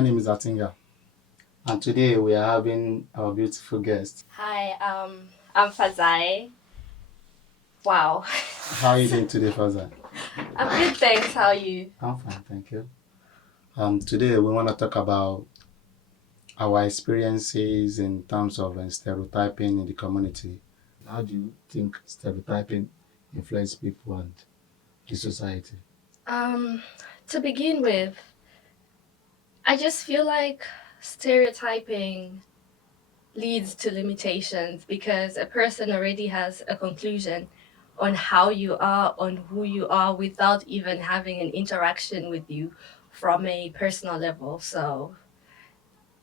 my name is Atinga, and today we are having our beautiful guest. Hi, I'm Fazai. Wow. How are you doing today, Faza? I'm good, thanks. How are you? I'm fine, thank you. Today we want to talk about our experiences in terms of stereotyping in the community. How do you think stereotyping influence people and the society? Um, to begin with, I just feel like stereotyping leads to limitations because a person already has a conclusion on how you are, on who you are, without even having an interaction with you from a personal level. So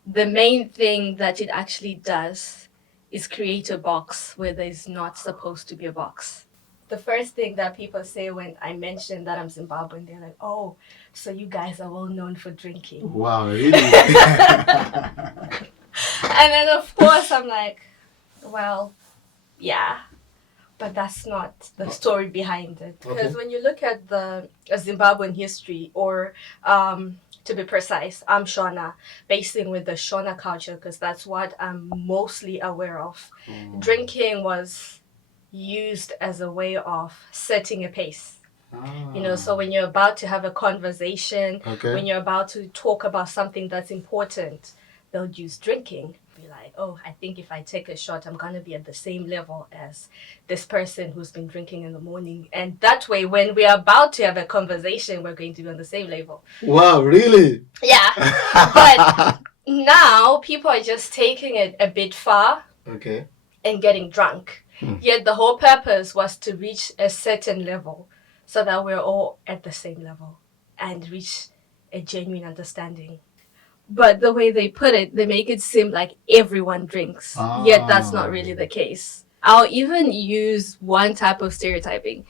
the main thing that it actually does is create a box where there's not supposed to be a box. The first thing that people say when I mention that I'm Zimbabwean, they're like, "Oh, so you guys are well known for drinking." Wow, really? And then, of course, I'm like, well, yeah, but that's not the story behind it. Because when you look at the Zimbabwean history, or to be precise, I'm Shona, basing with the Shona culture, because that's what I'm mostly aware of. Drinking was used as a way of setting a pace. So when you're about to have a conversation, when you're about to talk about something that's important, they'll use drinking. Be like, oh, I think if I take a shot, I'm going to be at the same level as this person who's been drinking in the morning. And that way, when we are about to have a conversation, we're going to be on the same level. Wow, really? Yeah. But now people are just taking it a bit far. Okay. And getting drunk. Yet the whole purpose was to reach a certain level so that we're all at the same level and reach a genuine understanding. But the way they put it, they make it seem like everyone drinks. Yet that's not really the case. I'll even use one type of stereotyping.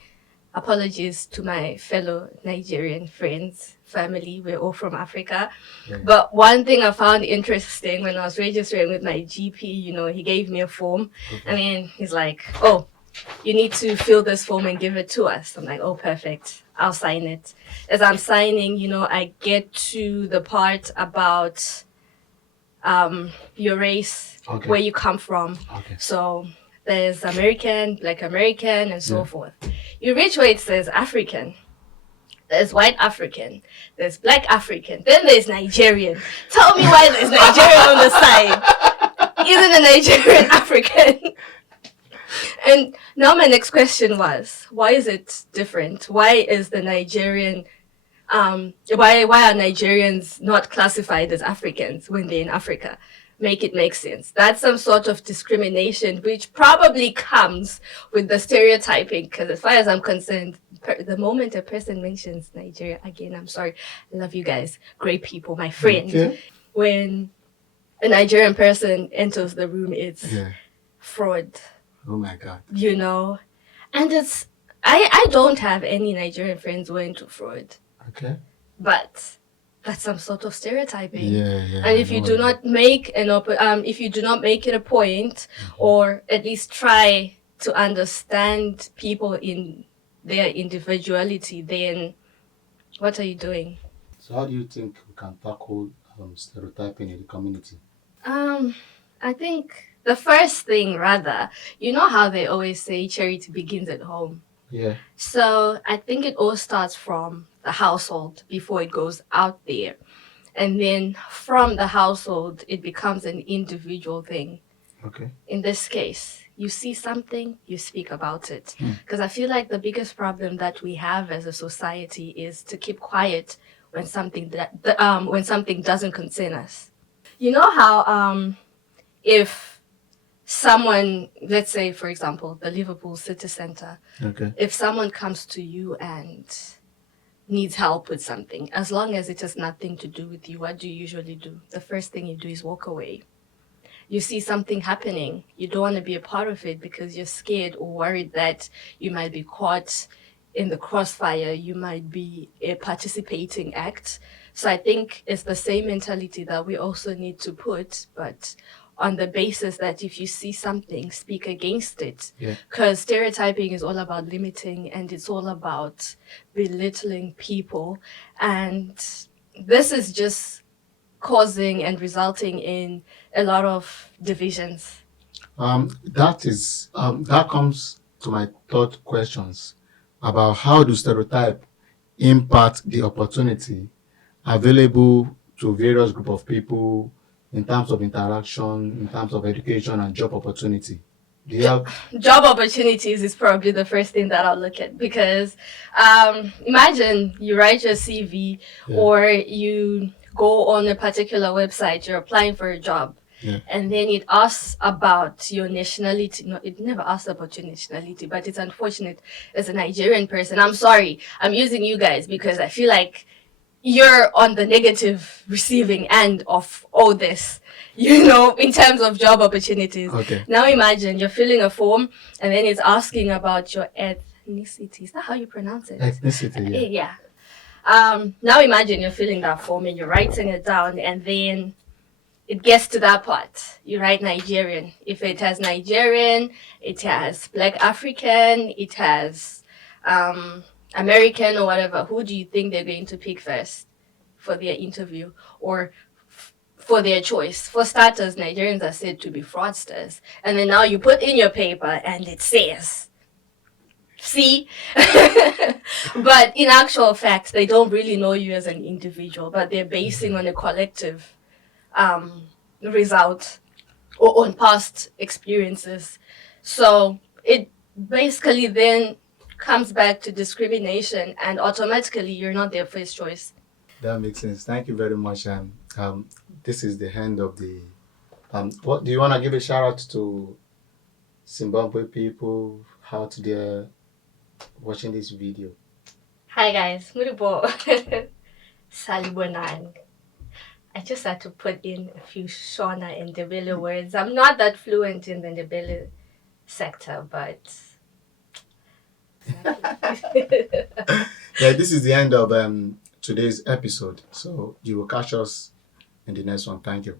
Apologies to my fellow Nigerian friends, family, we're all from Africa. Yeah. But one thing I found interesting when I was registering with my GP, he gave me a form. Okay. And then he's like, oh, you need to fill this form and give it to us. I'm like, oh, perfect. I'll sign it. As I'm signing, I get to the part about your race, Okay. where you come from. Okay. So there's American, Black American, and so forth. You reach where it says African. There's white African. There's black African. Then there's Nigerian. Tell me why there's Nigerian on the side. Isn't a Nigerian African? And now my next question was, why is it different? Why is the Nigerian, why are Nigerians not classified as Africans when they're in Africa? Make it make sense. That's some sort of discrimination, which probably comes with the stereotyping. Because as far as I'm concerned, the moment a person mentions Nigeria, again, I'm sorry, I love you guys, great people, my friend. Okay. When a Nigerian person enters the room, it's fraud. Oh my God. And it's, I don't have any Nigerian friends who are into fraud. Okay. But that's some sort of stereotyping. Yeah. And if you do not make if you do not make it a point, or at least try to understand people in their individuality, then what are you doing? So how do you think we can tackle stereotyping in the community? I think the first thing, rather, how they always say charity begins at home. Yeah. So I think it all starts from the household before it goes out there. And then from the household, it becomes an individual thing. Okay. In this case, you see something, you speak about it. Because I feel like the biggest problem that we have as a society is to keep quiet when something when something doesn't concern us. You know how if someone, let's say, for example, the Liverpool City Centre, if someone comes to you and needs help with something, as long as it has nothing to do with you, what do you usually do? The first thing you do is walk away. You see something happening, you don't want to be a part of it because you're scared or worried that you might be caught in the crossfire, you might be a participating act. So I think it's the same mentality that we also need to put, but on the basis that if you see something, speak against it. Because stereotyping is all about limiting, and it's all about belittling people. And this is just causing and resulting in a lot of divisions? That comes to my third questions about how do stereotype impact the opportunity available to various group of people in terms of interaction, in terms of education and job opportunity. Do you have? Job opportunities is probably the first thing that I'll look at, because imagine you write your CV, or you go on a particular website, you're applying for a job. Yeah. And then it asks about your nationality. No, it never asks about your nationality, but it's unfortunate. As a Nigerian person, I'm sorry, I'm using you guys because I feel like you're on the negative receiving end of all this, in terms of job opportunities. Okay. Now imagine you're filling a form and then it's asking about your ethnicity. Is that how you pronounce it? Ethnicity, yeah. Now imagine you're filling that form and you're writing it down, and then it gets to that part. You write Nigerian. If it has Nigerian, it has Black African, it has American or whatever. Who do you think they're going to pick first for their interview or for their choice? For starters, Nigerians are said to be fraudsters. And then now you put in your paper and it says, see? But in actual fact, they don't really know you as an individual, but they're basing on a collective result or on past experiences. So it basically then comes back to discrimination, and automatically you're not their first choice. That makes sense. Thank you very much. This is the end of the. What do you want to give a shout out to Zimbabwe people out there watching this video? Hi guys, Muribo. Salibonan. I just had to put in a few Shona and Ndebele words. I'm not that fluent in the Ndebele sector, but Yeah, this is the end of today's episode. So you will catch us in the next one. Thank you.